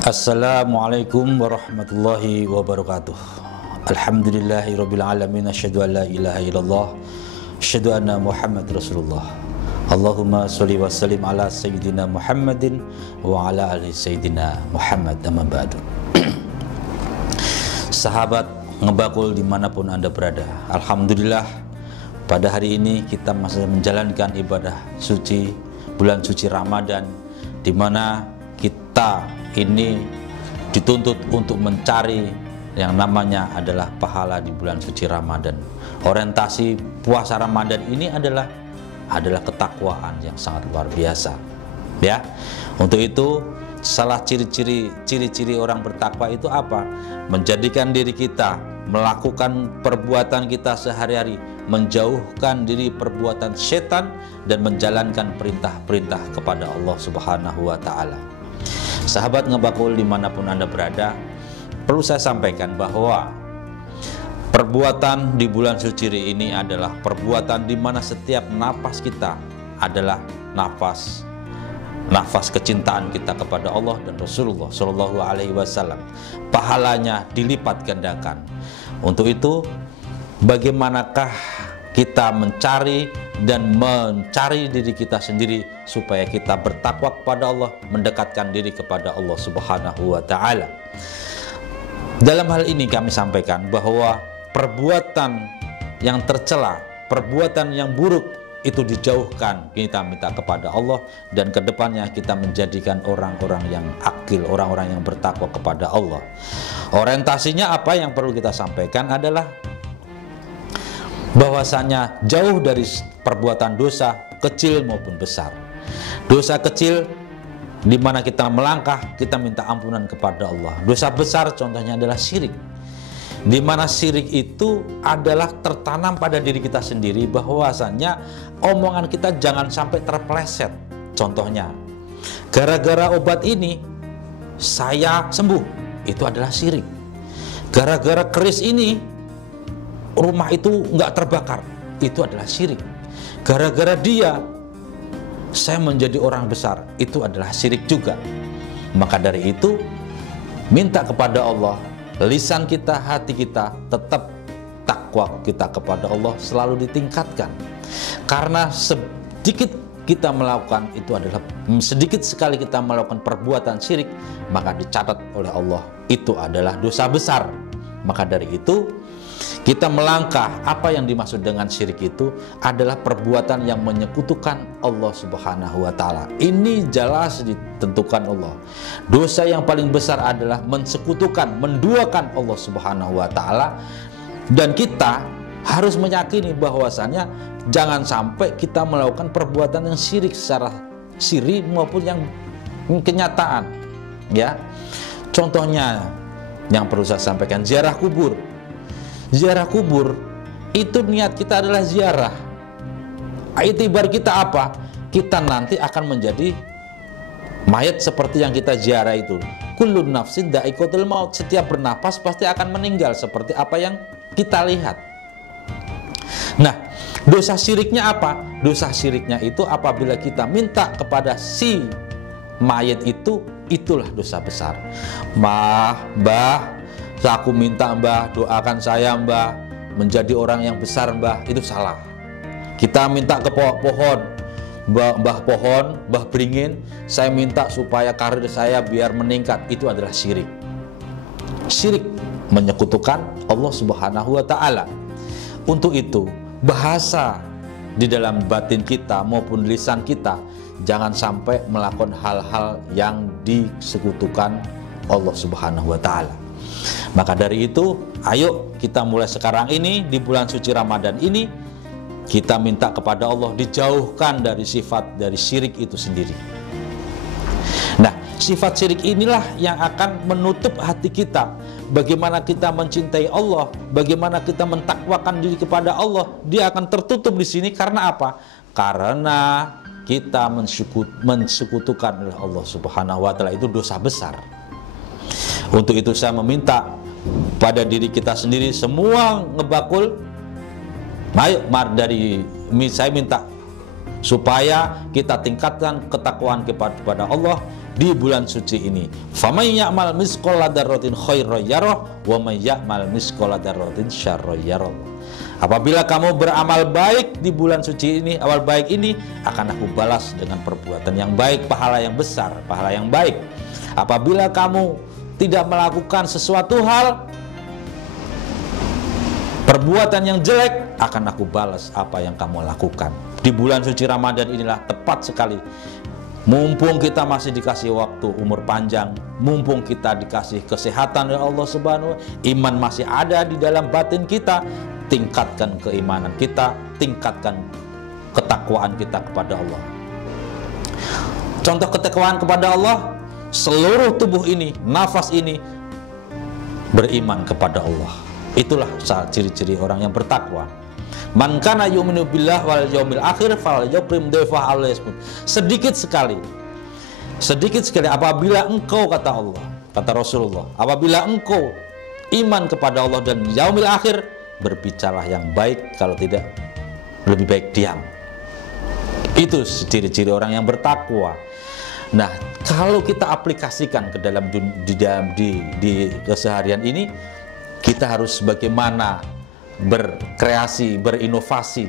Assalamualaikum warahmatullahi wabarakatuh. Alhamdulillahirabbil alamin, asyhadu an la ilaha illallah, asyhadu anna Muhammad Rasulullah. Allahumma sholli wa sallim ala sayyidina Muhammadin wa ala ali sayyidina Muhammad, amma ba'du. Sahabat Ngebakul dimanapun Anda berada, alhamdulillah pada hari ini kita masih menjalankan ibadah suci bulan suci Ramadan, di mana kita ini dituntut untuk mencari yang namanya adalah pahala di bulan suci Ramadan. Orientasi puasa Ramadan ini adalah ketakwaan yang sangat luar biasa. Ya. Untuk itu salah ciri-ciri orang bertakwa itu apa? Menjadikan diri kita melakukan perbuatan kita sehari-hari, menjauhkan diri perbuatan setan dan menjalankan perintah-perintah kepada Allah Subhanahu wa taala. Sahabat Ngebakul dimanapun Anda berada, perlu saya sampaikan bahwa perbuatan di bulan suci ini adalah perbuatan di mana setiap napas kita adalah nafas kecintaan kita kepada Allah dan Rasulullah Shallallahu Alaihi Wasallam. Pahalanya dilipat gandakan. Untuk itu, bagaimanakah kita mencari diri kita sendiri supaya kita bertakwa kepada Allah, mendekatkan diri kepada Allah Subhanahu wa taala. Dalam hal ini kami sampaikan bahwa perbuatan yang tercela, perbuatan yang buruk itu dijauhkan, kita minta kepada Allah, dan kedepannya kita menjadikan orang-orang yang akil, orang-orang yang bertakwa kepada Allah. Orientasinya apa yang perlu kita sampaikan adalah bahwasanya jauh dari perbuatan dosa kecil maupun besar. Dosa kecil di mana kita melangkah, kita minta ampunan kepada Allah. Dosa besar contohnya adalah syirik, di mana syirik itu adalah tertanam pada diri kita sendiri, bahwasanya omongan kita jangan sampai terpeleset. Contohnya, gara-gara obat ini saya sembuh, itu adalah syirik. Gara-gara keris ini rumah itu nggak terbakar, itu adalah syirik. Gara-gara dia saya menjadi orang besar, itu adalah syirik juga. Maka dari itu, minta kepada Allah, lisan kita, hati kita tetap takwa kita kepada Allah selalu ditingkatkan. Karena sedikit kita melakukan itu adalah sedikit sekali kita melakukan perbuatan syirik, maka dicatat oleh Allah itu adalah dosa besar. Maka dari itu, kita melangkah. Apa yang dimaksud dengan syirik itu adalah perbuatan yang menyekutukan Allah Subhanahu wa taala. Ini jelas ditentukan Allah. Dosa yang paling besar adalah mensekutukan, menduakan Allah Subhanahu wa taala, dan kita harus meyakini bahwasannya jangan sampai kita melakukan perbuatan yang syirik secara siri maupun yang kenyataan. Ya. Contohnya yang perlu saya sampaikan, ziarah kubur. Ziarah kubur itu niat kita adalah ziarah. Iktibar kita apa? Kita nanti akan menjadi mayat seperti yang kita ziarah itu. Kullun nafsin dha'iqatul maut. Setiap bernapas pasti akan meninggal seperti apa yang kita lihat. Nah, dosa syiriknya apa? Dosa syiriknya itu apabila kita minta kepada si mayat itu, itulah dosa besar. Mbah, aku minta Mbah doakan saya Mbah menjadi orang yang besar Mbah, itu salah. Kita minta ke pohon, Mbah beringin, saya minta supaya karir saya biar meningkat, itu adalah syirik. Syirik menyekutukan Allah Subhanahu wa taala. Untuk itu, bahasa di dalam batin kita maupun lisan kita jangan sampai melakukan hal-hal yang disekutukan Allah Subhanahu wa taala. Maka dari itu, ayo kita mulai sekarang ini di bulan suci Ramadan ini, kita minta kepada Allah dijauhkan dari sifat dari syirik itu sendiri. Nah, sifat syirik inilah yang akan menutup hati kita. Bagaimana kita mencintai Allah, bagaimana kita mentakwakan diri kepada Allah, dia akan tertutup di sini. Karena apa? Karena kita mensekutukan oleh Allah Subhanahu wa taala, itu dosa besar. Untuk itu saya meminta pada diri kita sendiri, semua Ngebakul, ayo saya minta supaya kita tingkatkan ketakwaan kepada Allah di bulan suci ini. Faman ya'mal misqala dzarratin khairan yarah wa may ya'mal misqala dzarratin syarran yarah. Apabila kamu beramal baik di bulan suci ini, amal baik ini akan aku balas dengan perbuatan yang baik, pahala yang besar, pahala yang baik. Apabila kamu tidak melakukan sesuatu hal, perbuatan yang jelek, akan aku balas apa yang kamu lakukan. Di bulan suci Ramadan inilah tepat sekali. Mumpung kita masih dikasih waktu umur panjang, mumpung kita dikasih kesehatan oleh Allah Subhanahu wa Ta'ala, iman masih ada di dalam batin kita, tingkatkan keimanan kita, tingkatkan ketakwaan kita kepada Allah. Contoh ketakwaan kepada Allah, seluruh tubuh ini, nafas ini beriman kepada Allah. Itulah ciri-ciri orang yang bertakwa. Man kana yu'minu billah wal yaumil akhir falyukrim dayfahu al yasmut. Sedikit sekali apabila engkau, kata Allah, kata Rasulullah, apabila engkau iman kepada Allah dan yaumil akhir, berbicaralah yang baik, kalau tidak lebih baik diam. Itu ciri-ciri orang yang bertakwa. Nah, kalau kita aplikasikan ke dalam di keseharian ini, kita harus bagaimana berkreasi, berinovasi,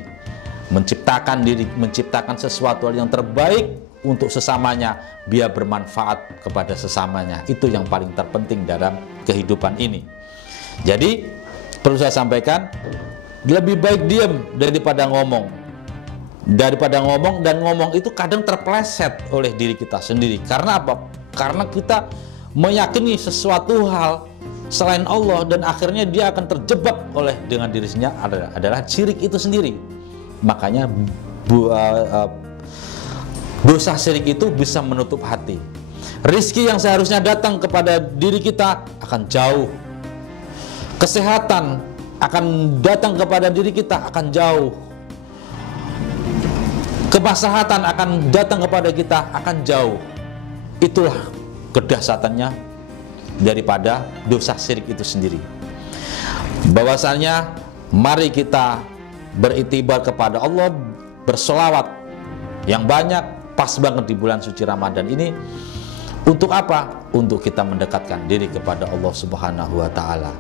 menciptakan sesuatu yang terbaik untuk sesamanya, biar bermanfaat kepada sesamanya. Itu yang paling terpenting dalam kehidupan ini. Jadi perlu saya sampaikan, lebih baik diam daripada ngomong. Dan ngomong itu kadang terpeleset oleh diri kita sendiri. Karena apa? Karena kita meyakini sesuatu hal selain Allah, dan akhirnya dia akan terjebak dengan dirinya adalah syirik itu sendiri. Makanya dosa syirik itu bisa menutup hati. Rizki yang seharusnya datang kepada diri kita akan jauh. Kesehatan akan datang kepada diri kita akan jauh. Kemaslahatan akan datang kepada kita akan jauh. Itulah kedahsyatannya daripada dosa syirik itu sendiri. Bahwasanya mari kita beriktibar kepada Allah, bersolawat yang banyak, pas banget di bulan suci Ramadan ini. Untuk apa? Untuk kita mendekatkan diri kepada Allah Subhanahu wa Ta'ala.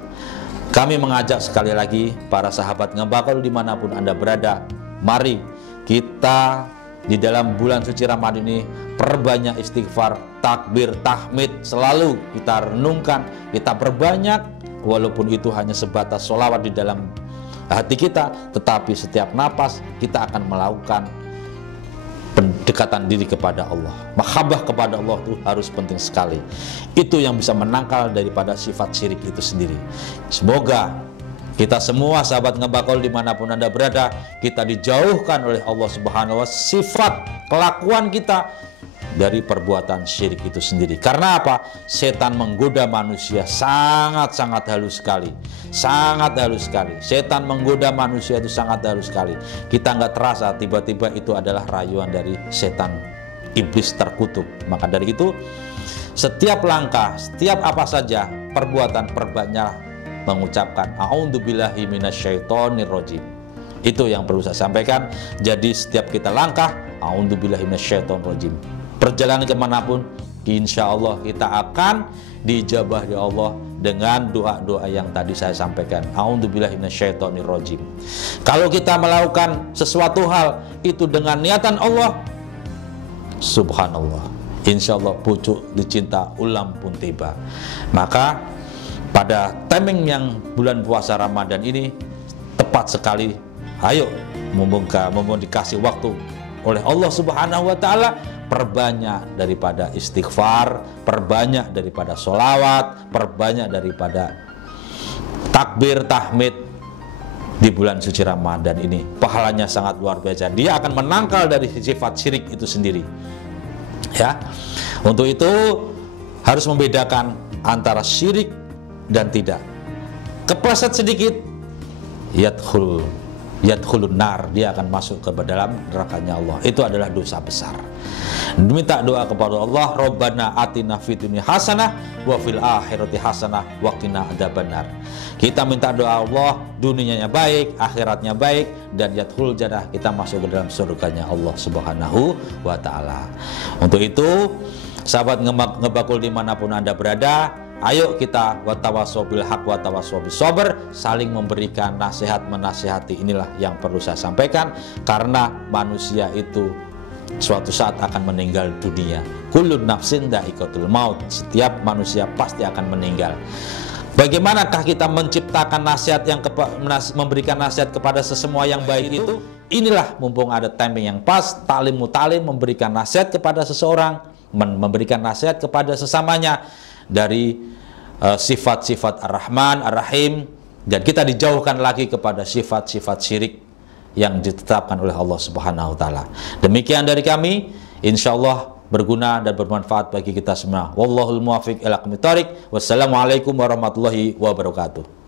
Kami mengajak sekali lagi para sahabat Ngebakul dimanapun Anda berada, mari kita di dalam bulan suci Ramadan ini perbanyak istighfar, takbir, tahmid, selalu kita renungkan, kita perbanyak, walaupun itu hanya sebatas sholawat di dalam hati kita, tetapi setiap napas kita akan melakukan pendekatan diri kepada Allah. Mahabbah kepada Allah itu harus penting sekali. Itu yang bisa menangkal daripada sifat syirik itu sendiri. Semoga kita semua sahabat Ngebakul dimanapun Anda berada, kita dijauhkan oleh Allah Subhanahu wa Ta'ala sifat kelakuan kita dari perbuatan syirik itu sendiri. Karena apa? Setan menggoda manusia sangat-sangat halus sekali. Sangat halus sekali. Setan menggoda manusia itu sangat halus sekali. Kita nggak terasa, tiba-tiba itu adalah rayuan dari setan iblis terkutuk. Maka dari itu, setiap langkah, setiap apa saja perbuatan, perbanyak mengucapkan a'udzubillahi minasyaitonirrajim. Itu yang perlu saya sampaikan. Jadi setiap kita langkah, a'udzubillahi minasyaitonirrajim, perjalanan kemanapun, insya Allah kita akan dijabah di Allah dengan doa-doa yang tadi saya sampaikan. A'udzubillahi minasyaitonirrajim. Kalau kita melakukan sesuatu hal itu dengan niatan Allah, subhanallah, insya Allah pucuk dicinta ulam pun tiba. Maka pada timing yang bulan puasa Ramadan ini tepat sekali. Ayo, mumpung dikasih waktu oleh Allah Subhanahu wa Ta'ala, perbanyak daripada istighfar, perbanyak daripada sholawat, perbanyak daripada takbir, tahmid di bulan suci Ramadan ini. Pahalanya sangat luar biasa. Dia akan menangkal dari sifat syirik itu sendiri. Ya, untuk itu harus membedakan antara syirik dan tidak. Kepleset sedikit, yadkhul yadkhulun nar, dia akan masuk ke dalam nerakanya Allah. Itu adalah dosa besar. Minta doa kepada Allah, Rabbana atina fid dunya hasanah wa fil akhirati hasanah wa qina adzabannar. Kita minta doa Allah, dunianya baik, akhiratnya baik, dan yadkhul jannah, kita masuk ke dalam surganya Allah Subhanahu wa taala. Untuk itu, sahabat Ngebakul dimanapun Anda berada, ayo kita watawasau bil haq watawasau bis sabr, saling memberikan nasihat menasihati. Inilah yang perlu saya sampaikan, karena manusia itu suatu saat akan meninggal dunia. Kullun nafsin dha'iqatul maut, setiap manusia pasti akan meninggal. Bagaimanakah kita menciptakan nasihat yang memberikan nasihat kepada sesemua yang baik itu? Inilah, mumpung ada timing yang pas, talim mutalim, memberikan nasihat kepada seseorang, memberikan nasihat kepada sesamanya dari sifat-sifat Ar-Rahman, Ar-Rahim, dan kita dijauhkan lagi kepada sifat-sifat syirik yang ditetapkan oleh Allah Subhanahu wa taala. Demikian dari kami, insyaallah berguna dan bermanfaat bagi kita semua. Wallahul muwaffiq ila aqwamit thoriq. Wassalamualaikum warahmatullahi wabarakatuh.